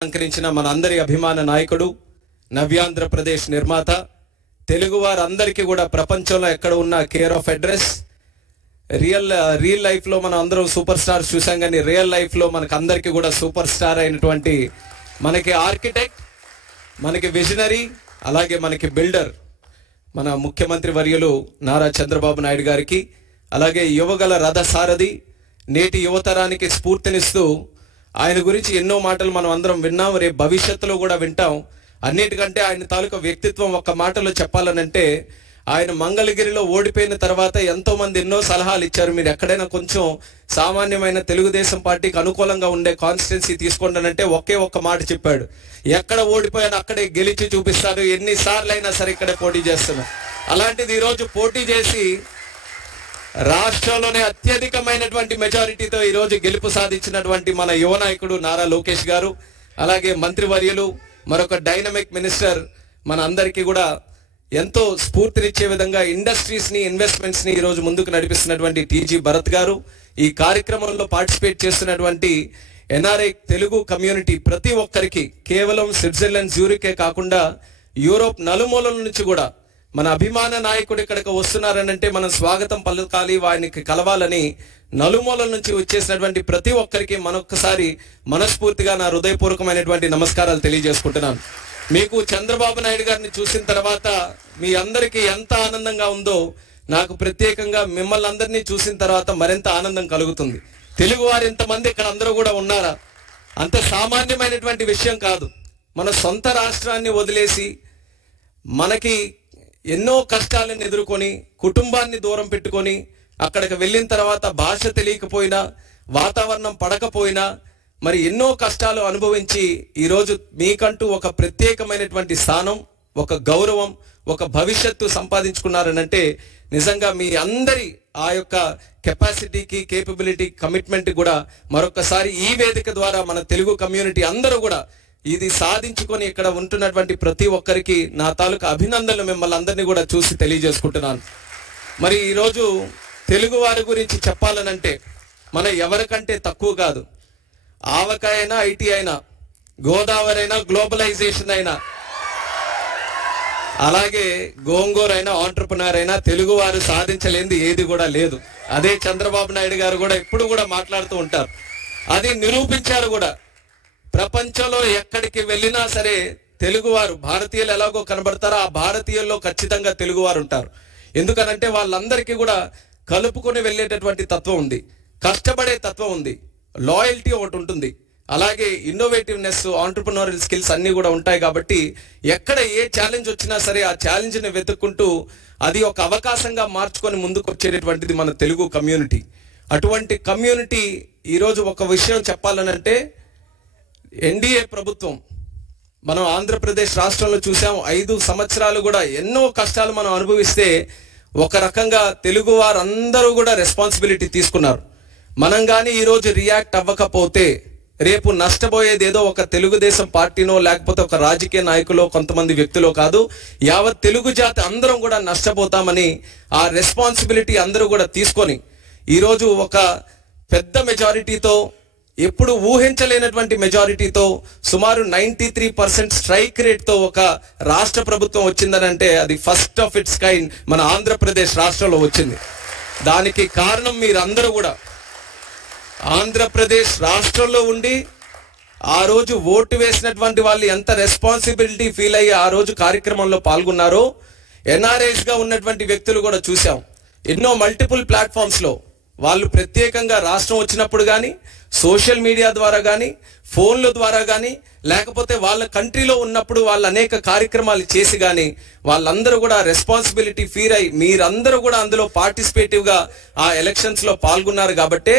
అలంకరించిన మనందరి అభిమాన నాయకుడు, నవ్యాంధ్రప్రదేశ్ నిర్మాత, తెలుగు వారందరికీ కూడా ప్రపంచంలో ఎక్కడ ఉన్న care of address. Real life లో మనం అందరం సూపర్ స్టార్స్ చూసాం, కానీ రియల్ లైఫ్ లో మనకు అందరికీ కూడా సూపర్ స్టార్ అయినటువంటి మనకి ఆర్కిటెక్ట్, మనకి విజనరీ, అలాగే మనకి బిల్డర్, మన ముఖ్యమంత్రి వర్యులు నారా చంద్రబాబు నాయుడు గారికి, అలాగే యువగల రథ సారథి, నేటి యువతరానికి స్ఫూర్తినిస్తూ ఆయన గురించి ఎన్నో మాటలు మనం అందరం విన్నాం, రేపు భవిష్యత్తులో కూడా వింటాం. అన్నిటికంటే ఆయన తాలూకా వ్యక్తిత్వం ఒక్క మాటలో చెప్పాలనంటే, ఆయన మంగళగిరిలో ఓడిపోయిన తర్వాత ఎంతో మంది ఎన్నో సలహాలు ఇచ్చారు, మీరు ఎక్కడైనా కొంచెం సామాన్యమైన తెలుగుదేశం పార్టీకి అనుకూలంగా ఉండే కాన్స్టిట్యున్సీ తీసుకోండి, ఒకే ఒక్క మాట చెప్పాడు, ఎక్కడ ఓడిపోయాను అక్కడే గెలిచి చూపిస్తారు, ఎన్నిసార్లు అయినా సరే ఇక్కడే పోటీ చేస్తున్నారు. అలాంటిది ఈరోజు పోటీ చేసి రాష్ట్రంలోనే అత్యధికమైనటువంటి మెజారిటీతో ఈరోజు గెలుపు సాధించినటువంటి మన యువ నాయకుడు నారా లోకేష్ గారు, అలాగే మంత్రివర్యులు, మరొక డైనమిక్ మినిస్టర్, మన అందరికీ కూడా ఎంతో స్ఫూర్తినిచ్చే విధంగా ఇండస్ట్రీస్ ని, ఇన్వెస్ట్మెంట్స్ ని ఈరోజు ముందుకు నడిపిస్తున్నటువంటి టీజీ భరత్ గారు, ఈ కార్యక్రమంలో పార్టిసిపేట్ చేస్తున్నటువంటి ఎన్ఆర్ఐ తెలుగు కమ్యూనిటీ ప్రతి ఒక్కరికి, కేవలం స్విట్జర్లాండ్ జ్యూరికే కాకుండా యూరోప్ నలుమూలల నుంచి కూడా మన అభిమాన నాయకుడు ఇక్కడికి వస్తున్నారనంటే మనం స్వాగతం పలకాలి, వారికి కలవాలని నలుమూలల నుంచి వచ్చేసినటువంటి ప్రతి ఒక్కరికి మరొక్కసారి మనస్ఫూర్తిగా నా హృదయపూర్వకమైనటువంటి నమస్కారాలు తెలియజేసుకుంటున్నాను. మీకు చంద్రబాబు నాయుడు గారిని చూసిన తర్వాత మీ అందరికీ ఎంత ఆనందంగా ఉందో నాకు ప్రత్యేకంగా మిమ్మల్ని అందరినీ చూసిన తర్వాత మరింత ఆనందం కలుగుతుంది. తెలుగు వారు ఇంతమంది ఇక్కడ అందరూ కూడా ఉన్నారా, అంత సామాన్యమైనటువంటి విషయం కాదు. మన సొంత రాష్ట్రాన్ని వదిలేసి మనకి ఎన్నో కష్టాలను ఎదుర్కొని, కుటుంబాన్ని దూరం పెట్టుకొని అక్కడికి వెళ్ళిన తర్వాత భాష తెలియకపోయినా, వాతావరణం పడకపోయినా, మరి ఎన్నో కష్టాలు అనుభవించి ఈరోజు మీకంటూ ఒక ప్రత్యేకమైనటువంటి స్థానం, ఒక గౌరవం, ఒక భవిష్యత్తు సంపాదించుకున్నారనంటే నిజంగా మీ అందరి ఆ యొక్క కెపాసిటీకి, కేపబిలిటీ, కమిట్మెంట్ కూడా మరొకసారి ఈ వేదిక ద్వారా మన తెలుగు కమ్యూనిటీ అందరూ కూడా ఇది సాధించుకొని ఇక్కడ ఉంటున్నటువంటి ప్రతి ఒక్కరికి నా తాలూకా అభినందనలు మిమ్మల్ని అందరినీ కూడా చూసి తెలియజేసుకుంటున్నాను. మరి ఈరోజు తెలుగు వారి గురించి చెప్పాలనంటే మన ఎవరికంటే తక్కువ కాదు. ఆవకాయ అయినా, ఐటీ అయినా, గోదావరి అయినా, గ్లోబలైజేషన్ అయినా, అలాగే గోంగూర అయినా, ఆంటర్ప్రినర్ అయినా తెలుగు వారు సాధించలేనిది ఏది కూడా లేదు. అదే చంద్రబాబు నాయుడు గారు కూడా ఎప్పుడు కూడా మాట్లాడుతూ ఉంటారు, అది నిరూపించారు కూడా. ప్రపంచంలో ఎక్కడికి వెళ్ళినా సరే తెలుగువారు, భారతీయులు ఎలాగో కనబడతారో ఆ భారతీయుల్లో ఖచ్చితంగా తెలుగువారు ఉంటారు. ఎందుకనంటే వాళ్ళందరికీ కూడా కలుపుకొని వెళ్ళేటటువంటి తత్వం ఉంది, కష్టపడే తత్వం ఉంది, లాయల్టీ ఒకటి ఉంటుంది, అలాగే ఇన్నోవేటివ్నెస్, ఆంటర్ప్రినోరియల్ స్కిల్స్ అన్ని కూడా ఉంటాయి. కాబట్టి ఎక్కడ ఏ ఛాలెంజ్ వచ్చినా సరే ఆ ఛాలెంజ్ని వెతుక్కుంటూ అది ఒక అవకాశంగా మార్చుకొని ముందుకు వచ్చేటటువంటిది మన తెలుగు కమ్యూనిటీ. అటువంటి కమ్యూనిటీ ఈరోజు ఒక విషయం చెప్పాలనంటే, ఎన్డీఏ ప్రభుత్వం మనం ఆంధ్రప్రదేశ్ రాష్ట్రంలో చూసాం, 5 సంవత్సరాలు కూడా ఎన్నో కష్టాలు మనం అనుభవిస్తే ఒక రకంగా తెలుగు వారందరూ కూడా రెస్పాన్సిబిలిటీ తీసుకున్నారు. మనం కానీ ఈరోజు రియాక్ట్ అవ్వకపోతే రేపు నష్టపోయేది ఏదో ఒక తెలుగుదేశం పార్టీనో లేకపోతే ఒక రాజకీయ నాయకులో, కొంతమంది వ్యక్తులో కాదు, యావత్ తెలుగు జాతి అందరం కూడా నష్టపోతామని ఆ రెస్పాన్సిబిలిటీ అందరూ కూడా తీసుకొని ఈరోజు ఒక పెద్ద మెజారిటీతో, ఎప్పుడు ఊహించలేనటువంటి మెజారిటీతో, సుమారు 93% స్ట్రైక్ రేట్తో ఒక రాష్ట్ర ప్రభుత్వం వచ్చిందనంటే అది ఫస్ట్ ఆఫ్ ఇట్స్ కైండ్ మన ఆంధ్రప్రదేశ్ రాష్ట్రంలో వచ్చింది. దానికి కారణం మీరందరూ కూడా ఆంధ్రప్రదేశ్ రాష్ట్రంలో ఉండి ఆ రోజు ఓటు వేసినటువంటి వాళ్ళు ఎంత రెస్పాన్సిబిలిటీ ఫీల్ అయ్యి ఆ రోజు కార్యక్రమంలో పాల్గొన్నారో ఎన్ఆర్ఐస్ గా ఉన్నటువంటి వ్యక్తులు కూడా చూసాం. ఎన్నో మల్టిపుల్ ప్లాట్ఫామ్స్ లో వాళ్ళు ప్రత్యేకంగా రాష్ట్రం వచ్చినప్పుడు కానీ, సోషల్ మీడియా ద్వారా కానీ, ఫోన్ల ద్వారా కానీ, లేకపోతే వాళ్ళ కంట్రీలో ఉన్నప్పుడు వాళ్ళు అనేక కార్యక్రమాలు చేసి కానీ వాళ్ళందరూ కూడా రెస్పాన్సిబిలిటీ ఫీల్ అయ్యి మీరందరూ కూడా అందులో పార్టిసిపేటివ్ గా ఆ ఎలక్షన్స్ లో పాల్గొన్నారు. కాబట్టే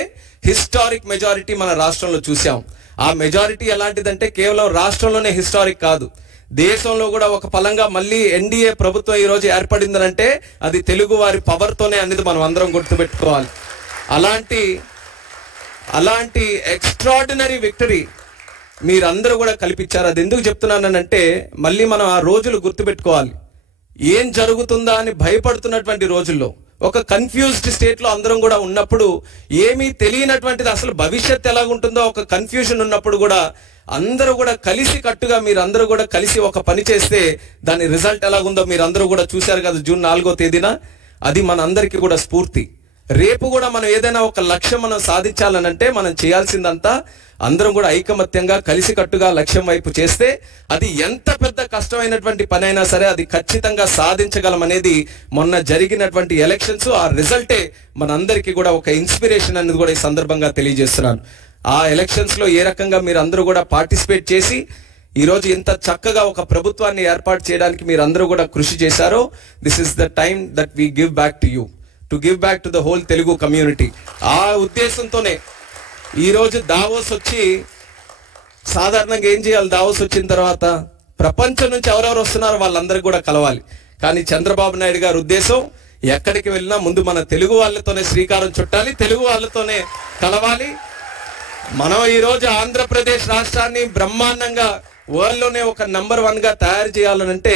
హిస్టారిక్ మెజారిటీ మన రాష్ట్రంలో చూసాం. ఆ మెజారిటీ ఎలాంటిదంటే కేవలం రాష్ట్రంలోనే హిస్టారిక్ కాదు, దేశంలో కూడా ఒక ఫలంగా మళ్ళీ ఎన్డీఏ ప్రభుత్వం ఈ రోజు ఏర్పడిందనంటే అది తెలుగు వారి పవర్ తోనే అనేది మనం అందరం గుర్తుపెట్టుకోవాలి. అలాంటి ఎక్స్ట్రాడినరీ విక్టరీ మీరందరూ కూడా కల్పించారు. అది ఎందుకు చెప్తున్నానంటే మళ్ళీ మనం ఆ రోజులు గుర్తుపెట్టుకోవాలి. ఏం జరుగుతుందా అని భయపడుతున్నటువంటి రోజుల్లో, ఒక కన్ఫ్యూజ్డ్ స్టేట్ లో అందరం కూడా ఉన్నప్పుడు, ఏమీ తెలియనటువంటిది అసలు భవిష్యత్ ఎలాగుంటుందో ఒక కన్ఫ్యూజన్ ఉన్నప్పుడు కూడా అందరూ కూడా కలిసి కట్టుగా మీరు అందరూ కూడా కలిసి ఒక పని చేస్తే దాని రిజల్ట్ ఎలాగుందో మీరు అందరూ కూడా చూశారు కదా జూన్ 4వ తేదీన. అది మన అందరికీ కూడా స్ఫూర్తి. రేపు కూడా మనం ఏదైనా ఒక లక్ష్యం మనం సాధించాలనంటే మనం చేయాల్సిందంతా అందరం కూడా ఐకమత్యంగా కలిసికట్టుగా లక్ష్యం వైపు చేస్తే అది ఎంత పెద్ద కష్టమైనటువంటి పని అయినా సరే అది ఖచ్చితంగా సాధించగలం అనేది మొన్న జరిగినటువంటి ఎలక్షన్స్ ఆ రిజల్టే మనందరికీ కూడా ఒక ఇన్స్పిరేషన్ అనేది కూడా ఈ సందర్భంగా తెలియజేస్తున్నాను. ఆ ఎలక్షన్స్ లో ఏ రకంగా మీరు అందరూ కూడా పార్టిసిపేట్ చేసి ఈ రోజు ఇంత చక్కగా ఒక ప్రభుత్వాన్ని ఏర్పాటు చేయడానికి మీరు అందరూ కూడా కృషి చేశారో, this is the time that we give back to you, to give back to the whole Telugu community. ఆ ఉద్దేశంతోనే ఈ రోజు దావోస్ వచ్చి సాధారణంగా ఏం చేయాలి, దావోస్ వచ్చిన తర్వాత ప్రపంచం నుంచి ఎవరెవరు వస్తున్నారో వాళ్ళందరికీ కూడా కలవాలి. కానీ చంద్రబాబు నాయుడు గారి ఉద్దేశం ఎక్కడికి వెళ్ళినా ముందు మన తెలుగు వాళ్ళతోనే శ్రీకారం చుట్టాలి, తెలుగు వాళ్ళతోనే కలవాలి. మనం ఈ రోజు ఆంధ్రప్రదేశ్ రాష్ట్రాన్ని బ్రహ్మాండంగా వరల్డ్ లోనే ఒక నంబర్ 1 గా తయారు చేయాలనంటే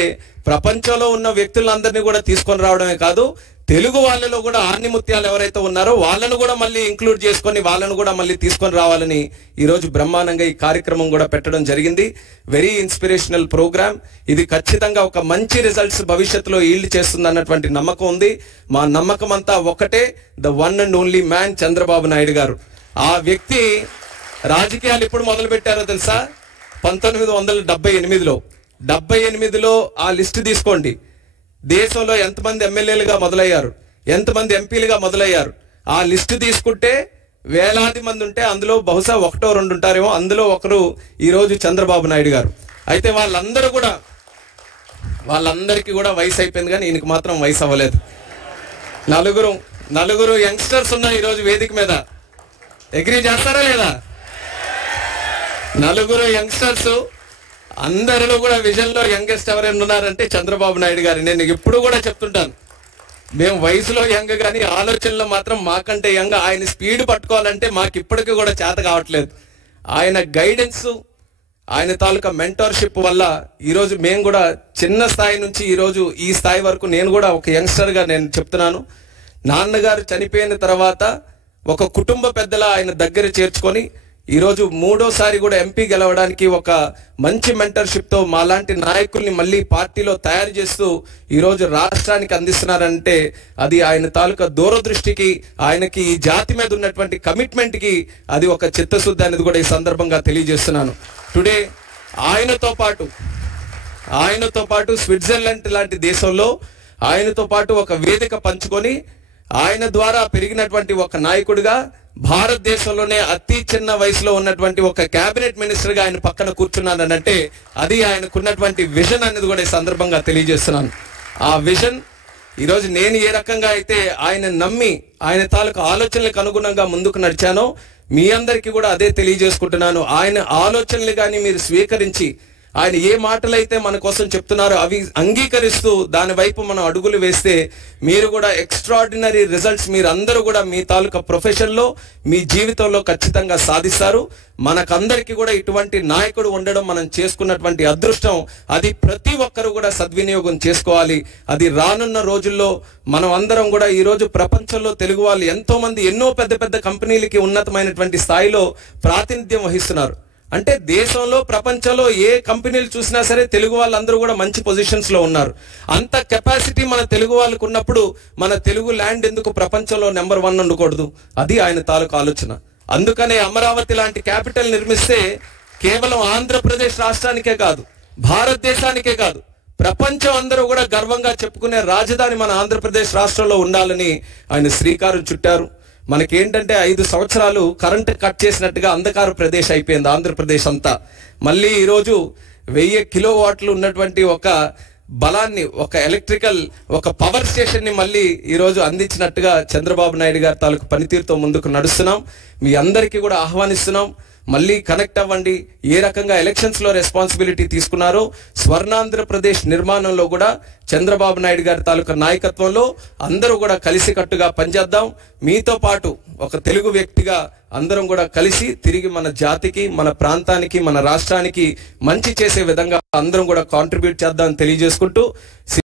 ప్రపంచంలో ఉన్న వ్యక్తులందరినీ కూడా తీసుకొని రావడమే కాదు, తెలుగు వాళ్ళలో కూడా ఆణిముత్యాలు ఎవరైతే ఉన్నారో వాళ్ళను కూడా మళ్ళీ ఇంక్లూడ్ చేసుకొని వాళ్ళను కూడా మళ్ళీ తీసుకొని రావాలని ఈ రోజు బ్రహ్మాండంగా ఈ కార్యక్రమం కూడా పెట్టడం జరిగింది. Very inspirational programme. ఇది ఖచ్చితంగా ఒక మంచి రిజల్ట్స్ భవిష్యత్తులో ఈల్డ్ చేస్తుంది అన్నటువంటి నమ్మకం ఉంది. మా నమ్మకం అంతా ఒకటే, the one and only man Chandrababu Naidu గారు. ఆ వ్యక్తి రాజకీయాలు ఎప్పుడు మొదలు పెట్టారో తెలుసా? 1978లో. 78లో ఆ లిస్ట్ తీసుకోండి. దేశంలో ఎంతమంది ఎమ్మెల్యేలుగా మొదలయ్యారు, ఎంతమంది ఎంపీలుగా మొదలయ్యారు, ఆ లిస్టు తీసుకుంటే వేలాది మంది ఉంటే అందులో బహుశా 1 or 2 ఉంటారేమో. అందులో ఒకరు ఈ రోజు చంద్రబాబు నాయుడు గారు. అయితే వాళ్ళందరికీ కూడా వయసు అయిపోయింది, కానీ ఈయనకి మాత్రం వయసు అవ్వలేదు. నలుగురు యంగ్స్టర్స్ ఉన్నాయి ఈరోజు వేదిక మీద. అగ్రీ చేస్తారా లేదా? నలుగురు యంగ్స్టర్స్, అందరిలో కూడా విజన్ లో యంగెస్ట్ ఎవరైనా ఉన్నారంటే చంద్రబాబు నాయుడు గారు. నేను ఎప్పుడు కూడా చెప్తుంటాను, మేము వయసులో యంగ్ కానీ ఆలోచనలో మాత్రం మాకంటే యంగ్. ఆయన స్పీడ్ పట్టుకోవాలంటే మాకు ఇప్పటికీ కూడా చేత కావట్లేదు. ఆయన గైడెన్స్, ఆయన తాలూకా మెంటర్షిప్ వల్ల ఈరోజు మేము కూడా చిన్న స్థాయి నుంచి ఈరోజు ఈ స్థాయి వరకు నేను కూడా ఒక యంగ్స్టర్ గా నేను చెప్తున్నాను. నాన్నగారు చనిపోయిన తర్వాత ఒక కుటుంబ పెద్దల ఆయన దగ్గర చేర్చుకొని ఈరోజు 3వసారి కూడా ఎంపీ గెలవడానికి ఒక మంచి మెంటర్షిప్ తో మాలాంటి నాయకుల్ని మళ్ళీ పార్టీలో తయారు చేస్తూ ఈరోజు రాష్ట్రానికి అందిస్తున్నారంటే అది ఆయన తాలూకా దూరదృష్టికి, ఆయనకి ఈ జాతి మీద ఉన్నటువంటి కమిట్మెంట్ కి అది ఒక చిత్తశుద్ధి అనేది కూడా ఈ సందర్భంగా తెలియజేస్తున్నాను. టుడే ఆయనతో పాటు స్విట్జర్లాండ్ లాంటి దేశంలో ఆయనతో పాటు ఒక వేదిక పంచుకొని ఆయన ద్వారా పెరిగినటువంటి ఒక నాయకుడిగా భారతదేశంలోనే అతి చిన్న వయసులో ఉన్నటువంటి ఒక కేబినెట్ మినిస్టర్ గా ఆయన పక్కన కూర్చున్నానంటే అది ఆయనకున్నటువంటి విజన్ అనేది కూడా ఈ సందర్భంగా తెలియజేస్తున్నాను. ఆ విజన్ ఈరోజు నేను ఏ రకంగా అయితే ఆయన నమ్మి ఆయన తాలూకు ఆలోచనలకు అనుగుణంగా ముందుకు నడిచానో మీ అందరికీ కూడా అదే తెలియజేసుకుంటున్నాను. ఆయన ఆలోచనలు కానీ మీరు స్వీకరించి ఆయన ఏ మాటలైతే మన కోసం చెప్తున్నారో అవి అంగీకరిస్తూ దాని వైపు మనం అడుగులు వేస్తే మీరు కూడా ఎక్స్ట్రాడినరీ రిజల్ట్స్ మీరు అందరూ కూడా మీ తాలూకా ప్రొఫెషన్ లో మీ జీవితంలో ఖచ్చితంగా సాధిస్తారు. మనకందరికీ కూడా ఇటువంటి నాయకుడు ఉండడం మనం చేసుకున్నటువంటి అదృష్టం. అది ప్రతి ఒక్కరు కూడా సద్వినియోగం చేసుకోవాలి. అది రానున్న రోజుల్లో మనం అందరం కూడా ఈ రోజు ప్రపంచంలో తెలుగు వాళ్ళు ఎంతో మంది ఎన్నో పెద్ద పెద్ద కంపెనీలకి ఉన్నతమైనటువంటి స్థాయిలో ప్రాతినిధ్యం వహిస్తున్నారు. అంటే దేశంలో ప్రపంచంలో ఏ కంపెనీలు చూసినా సరే తెలుగు వాళ్ళందరూ కూడా మంచి పొజిషన్స్ లో ఉన్నారు. అంత కెపాసిటీ మన తెలుగు వాళ్ళకు ఉన్నప్పుడు మన తెలుగు ల్యాండ్ ఎందుకు ప్రపంచంలో నెంబర్ 1 ఉండకూడదు? అది ఆయన తాలూకు ఆలోచన. అందుకనే అమరావతి లాంటి క్యాపిటల్ నిర్మిస్తే కేవలం ఆంధ్రప్రదేశ్ రాష్ట్రానికే కాదు, భారతదేశానికే కాదు, ప్రపంచం అందరూ కూడా గర్వంగా చెప్పుకునే రాజధాని మన ఆంధ్రప్రదేశ్ రాష్ట్రంలో ఉండాలని ఆయన శ్రీకారం చుట్టారు. మనకేంటంటే 5 సంవత్సరాలు కరెంట్ కట్ చేసినట్టుగా అంధకార ప్రదేశ్ అయిపోయింది ఆంధ్రప్రదేశ్ అంతా. మళ్ళీ ఈరోజు 1000 కిలోవాట్లు ఉన్నటువంటి ఒక బలాన్ని, ఒక ఎలక్ట్రికల్ ఒక పవర్ స్టేషన్ ని మళ్ళీ ఈరోజు అందించినట్టుగా చంద్రబాబు నాయుడు గారి తాలూకు పనితీరుతో ముందుకు నడుస్తున్నాం. మీ అందరికీ కూడా ఆహ్వానిస్తున్నాం, మళ్ళీ కనెక్ట్ అవ్వండి. ఏ రకంగా ఎలక్షన్స్ లో రెస్పాన్సిబిలిటీ తీసుకున్నారో స్వర్ణాంధ్రప్రదేశ్ నిర్మాణంలో కూడా చంద్రబాబు నాయుడు గారి తాలూకా నాయకత్వంలో అందరూ కూడా కలిసికట్టుగా పనిచేద్దాం. మీతో పాటు ఒక తెలుగు వ్యక్తిగా అందరం కూడా కలిసి తిరిగి మన జాతికి, మన ప్రాంతానికి, మన రాష్ట్రానికి మంచి చేసే విధంగా అందరం కూడా కాంట్రిబ్యూట్ చేద్దాం తెలియజేసుకుంటూ